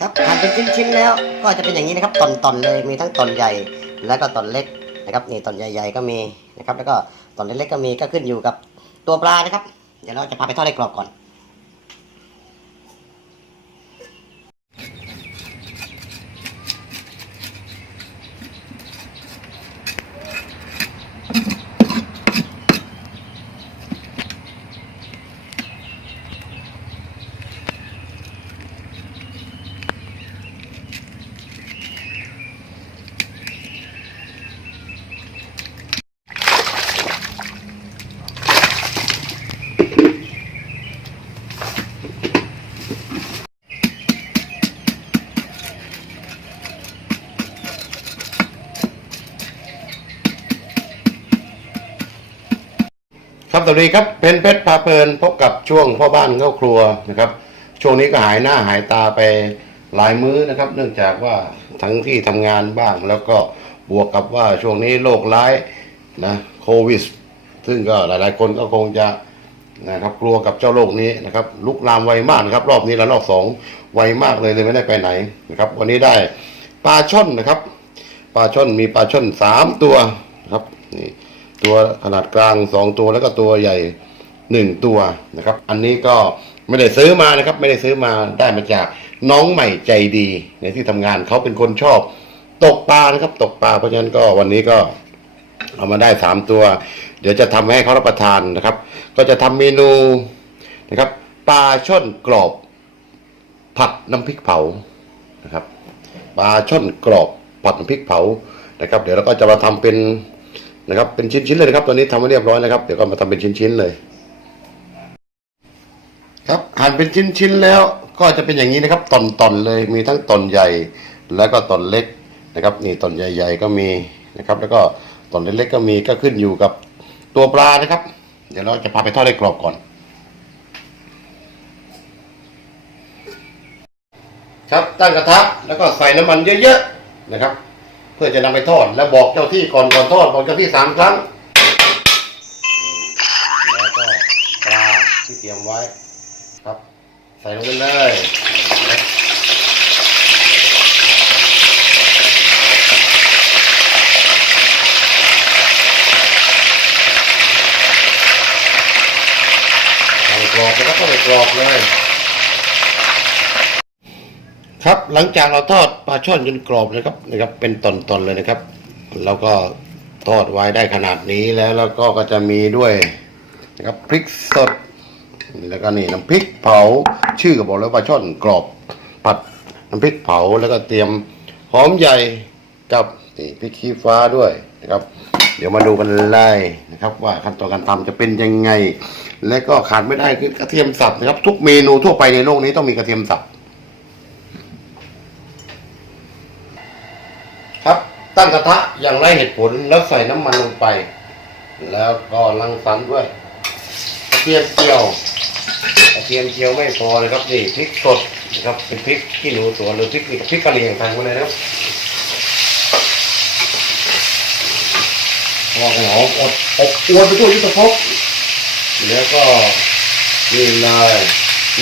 ครับหั่นเป็นชิ้นๆแล้วก็จะเป็นอย่างนี้นะครับตอนๆเลยมีทั้งตอนใหญ่แล้วก็ตอนเล็กนะครับนี่ตอนใหญ่ๆก็มีนะครับแล้วก็ตอนเล็กๆก็มีก็ขึ้นอยู่กับตัวปลานะครับ เดี๋ยวเราจะพาไปทอดในกรอบก่อน สวัสดีครับเพนเพชรพาเพลินพบกับช่วงพ่อบ้านเข้าครัวนะครับ ช่วงนี้ก็หายหน้าหายตาไปหลายมื้อนะครับ เนื่องจากว่าทั้งที่ทำงานบ้าง แล้วก็บวกกับว่าช่วงนี้โรคร้ายนะโควิด ซึ่งก็หลาย ๆ คนก็คงจะนะครับกลัวกับเจ้าโรคนี้นะครับลุกลามไวมากนะครับ รอบนี้แล้วรอบสองไวมากเลยเลยไม่ได้ไปไหนนะครับ วันนี้ได้ปลาช่อนนะครับปลาช่อนมีปลาช่อนสามตัวนะครับนี่ ตัวขนาดกลางสองตัวแล้วก็ตัวใหญ่หนึ่งตัวนะครับ อันนี้ก็ไม่ได้ซื้อมานะครับ ไม่ได้ซื้อมาได้มาจากน้องใหม่ใจดีในที่ทำงานเขาเป็นคนชอบตกปลานะครับ ตกปลาเพราะฉะนั้นก็วันนี้ก็เอามาได้สามตัว เดี๋ยวจะทำให้เขารับประทานนะครับ ก็จะทำเมนูนะครับปลาช่อนกรอบ ผัดน้ำพริกเผานะครับปลาช่อนกรอบผัดน้ำพริกเผานะครับ เดี๋ยวเราก็จะมาทำเป็น นะครับเป็นชิ้นๆเลยนะครับตอนนี้ทำไว้เรียบร้อยแล้วครับเดี๋ยวก็มาทำเป็นชิ้นๆเลย ครับหั่นเป็นชิ้นๆแล้วก็จะเป็นอย่างนี้นะครับตอนๆเลยมีทั้งตอนใหญ่ แล้วก็ตอนเล็กนะครับนี่ตอนใหญ่ ๆ ก็มีนะครับ แล้วก็ตอนเล็กๆก็มีก็ขึ้นอยู่กับตัวปลานะครับ เดี๋ยวเราจะพาไปทอดให้กรอบก่อน ครับตั้งกระทะแล้วก็ใส่น้ำมันเยอะๆนะครับ เพื่อจะนำไปทอดแล้วบอกเจ้าที่ก่อนก่อนทอดบอกเจ้าที่สามครั้งแล้วก็ปลาที่เตรียมไว้ครับ ใส่ลงไปเลยกรอบแล้วก็ต้องไปกรอบเลย ครับหลังจากเราทอดปลาช่อนจนกรอบนะครับนะครับ เป็นตอนๆเลยนะครับ แล้วก็ทอดไว้ได้ขนาดนี้แล้วแล้วก็ก็จะมีด้วยนะครับพริกสด แล้วก็นี่น้ำพริกเผาชื่อก็บอกแล้วปลาช่อนกรอบผัดน้ำพริกเผาแล้วก็เตรียมหอมใหญ่กับนี่พริกขี้ฟ้าด้วยนะครับ เดี๋ยวมาดูกันเลยนะครับ ว่าขั้นตอนการทำจะเป็นยังไง และก็ขาดไม่ได้คือกระเทียมสับนะครับ ทุกเมนูทั่วไปในโลกนี้ต้องมีกระเทียมสับ ครับ ตั้งกระทะอย่างไรเหตุผลแล้วใส่น้ำมันลงไป แล้วก็ลังสันด้วยกระเทียมเจียวกระเทียมเจียวไม่พอเลยครับนี่พริกสดนะครับเป็นพริกขี้หนูสวนหรือพริกพริกกะเหรี่ยงทางมาเลยนะครับหอมหอมอดอบอวนไปทั่วยุทธภพแล้วก็นี่เลย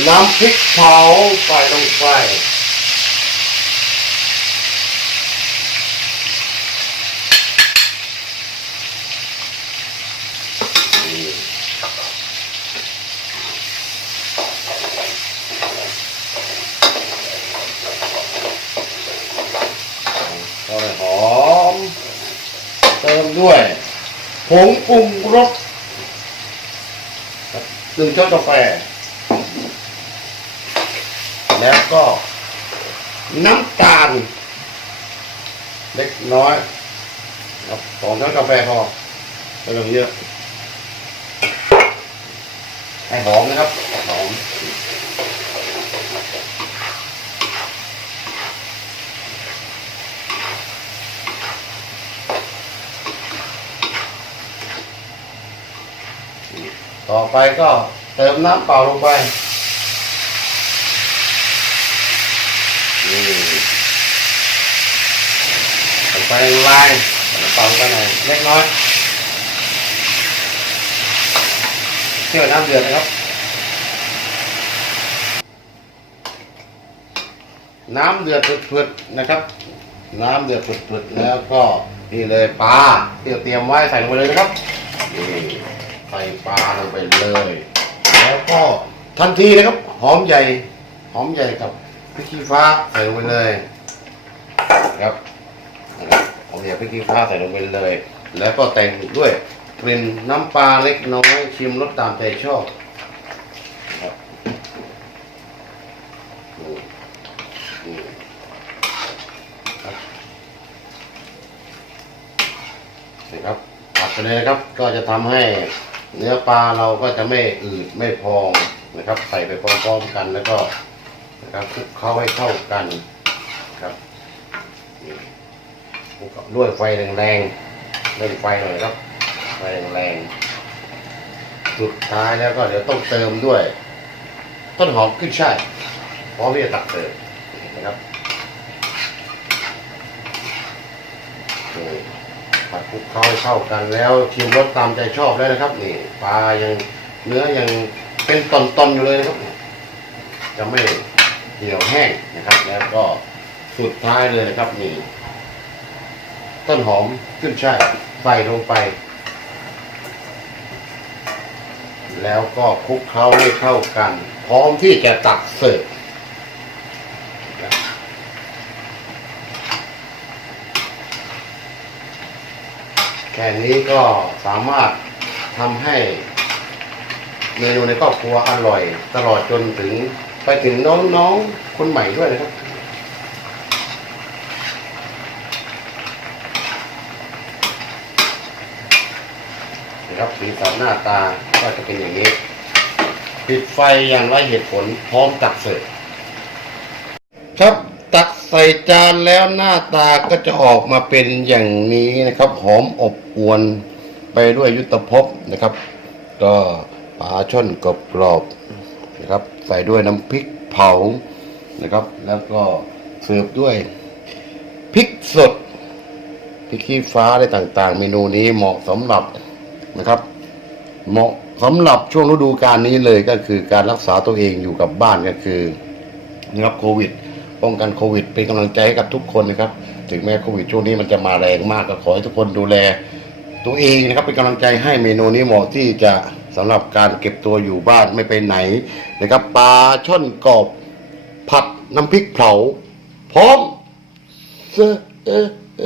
น้ำพริกเผาใส่ลงไป ซอยหอม เติม ด้วยผงปรุงรสหนึ่งช้อนกาแฟ แล้วก็น้ำตาล เล็กน้อยสองช้อนกาแฟพอไม่ต้องเยอะให้หอมนะครับหอม ต่อไปก็เติมน้ำเปล่าลงไปนี่ลงไปลายน้ำเปล่าลงไปหน่อยเล็กน้อยเที่ยวน้ำเดือดนะครับ น้ำเดือดผุดๆนะครับ น้ำเดือดผุดๆแล้วก็นี่เลยปลาที่เตรียมไว้ใส่ลงไปเลยนะครับนี่ ปลาลงไปเลย แล้วก็ทันทีนะครับหอมใหญ่หอมใหญ่กับพริกขี้ฟ้าใส่ลงไปเลยนะครับหอมใหญ่พริกขี้ฟ้าใส่ลงไปเลย แล้วก็แต่งด้วยกลิ่นน้ำปลาเล็กน้อยชิมรสตามใจชอบนะครับนี่นี่ครับนี่ครับตัดไปเลยนะครับ ก็จะทำให้ เนื้อปลาเราก็จะไม่อืดไม่พองนะครับ ใส่ไปพร้อมๆกันแล้วก็นะครับคลุกเคล้าให้เข้ากันครับด้วยไฟแรงๆเร่งไฟหน่อยครับไฟแรงๆสุดท้ายแล้วก็เดี๋ยวต้องเติมด้วย ต้นหอมขึ้นช่ายพร้อมที่จะตักเสิร์ฟนะครับ ผัดคลุกเข้าให้เข้ากันแล้วชิมรสตามใจชอบแล้วนะครับนี่ปลายังเนื้อยังเป็นตอนๆอยู่เลยนะครับ จะไม่เหี่ยวแห้งนะครับ แล้วก็สุดท้ายเลยนะครับนี่ต้นหอมขึ้นช่ายใส่ลงไป แล้วก็คลุกเคล้าให้เข้ากัน พร้อมที่จะตักเสิร์ฟ แค่นี้ก็สามารถทำให้เมนูในครอบครัวอร่อย ตลอดจนถึงไปถึงน้องๆคนใหม่ด้วยนะครับ นะครับสีสันหน้าตาก็จะเป็นอย่างนี้ ปิดไฟอย่างไรเหตุผลพร้อมตักเสิร์ฟครับ ใส่จานแล้วหน้าตาก็จะออกมาเป็นอย่างนี้นะครับ หอมอบอวนไปด้วยยุทธภพนะครับ ก็ปลาช่อนกรอบกรอบๆนะครับ ใส่ด้วยน้ำพริกเผานะครับ แล้วก็เสิร์ฟด้วยพริกสดพริกขี้ฟ้าอะไรต่างๆ เมนูนี้เหมาะสำหรับนะครับ เหมาะสำหรับช่วงฤดูกาลนี้เลยก็คือการรักษาตัวเองอยู่กับบ้านก็คือนะครับโควิด ป้องกันโควิด เป็นกำลังใจให้กับทุกคนนะครับ ถึงแม้โควิดช่วงนี้มันจะมาแรงมากก็ขอให้ทุกคนดูแล ตัวเองนะครับเป็นกำลังใจให้เมนูนี้เหมาะที่จะสำหรับการเก็บตัวอยู่บ้านไม่ไปไหนนะครับปลาช่อนกรอบผัดน้ำพริกเผาพร้อมเสิร์ฟเอ